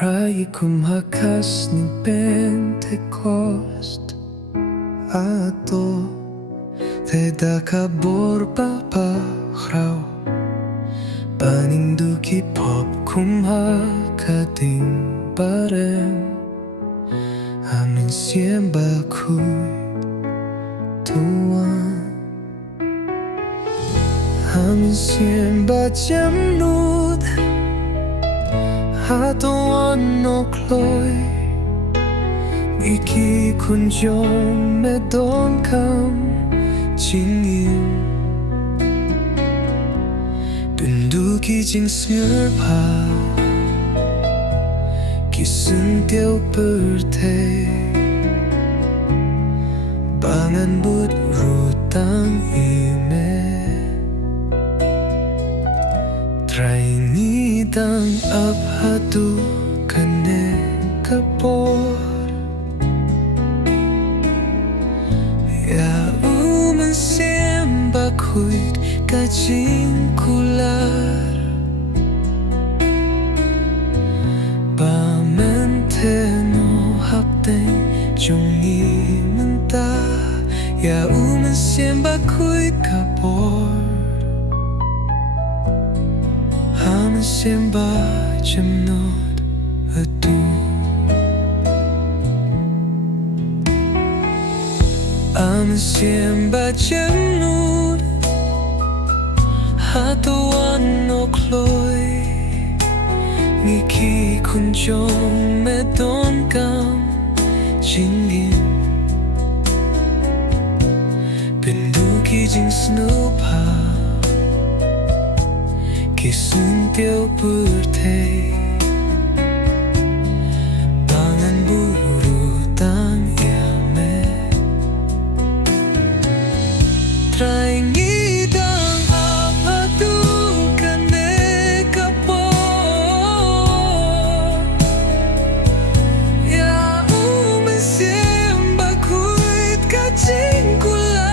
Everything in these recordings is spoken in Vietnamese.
Praia kumhakas ni Pentecost Ato Teda kabor papakraw Paninduki pop kumhakating bareng Amin siemba kuy tuan Amin siemba jamnud Hatuan no kloy Iki kunjong medon kam Jingin Dunduki jing snurpa Kisun tiêu berte Bangan but rutang ime Try ni dang abhatu kane kapor Ya uman siemba kuit kajing kular Bamenteno hapteng jongi menta Ya uman siemba kuit kapor Aman siemba jamnod adu Aman siemba jamnod Hatuan no kloy Ngiki kunjong medon kam Jingin Pinduki jing snupa Kisun tiêu berte Bangan buru tang yame Try ngidang apatu kane kapor Ya umen siemba kuit kajing kular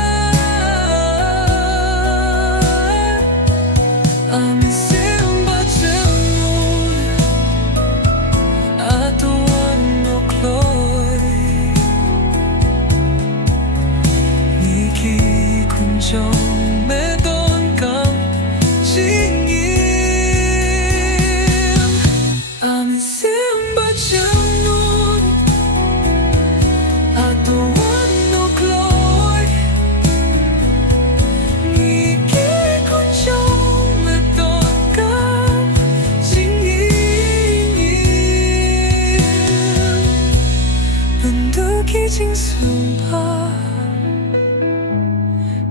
Amin siemba jamnod Atuan no kloy Niki kunjong medon kam jingin Amin siemba jamnod Atuan no kloy Niki kunjong medon kam jingin Benduki jing sumpa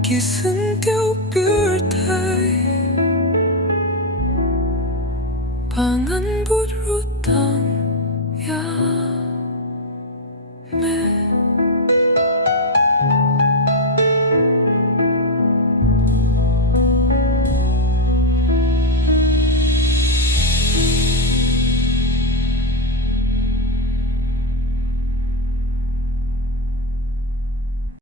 Kisun tiêu byrtai Pangan but rutang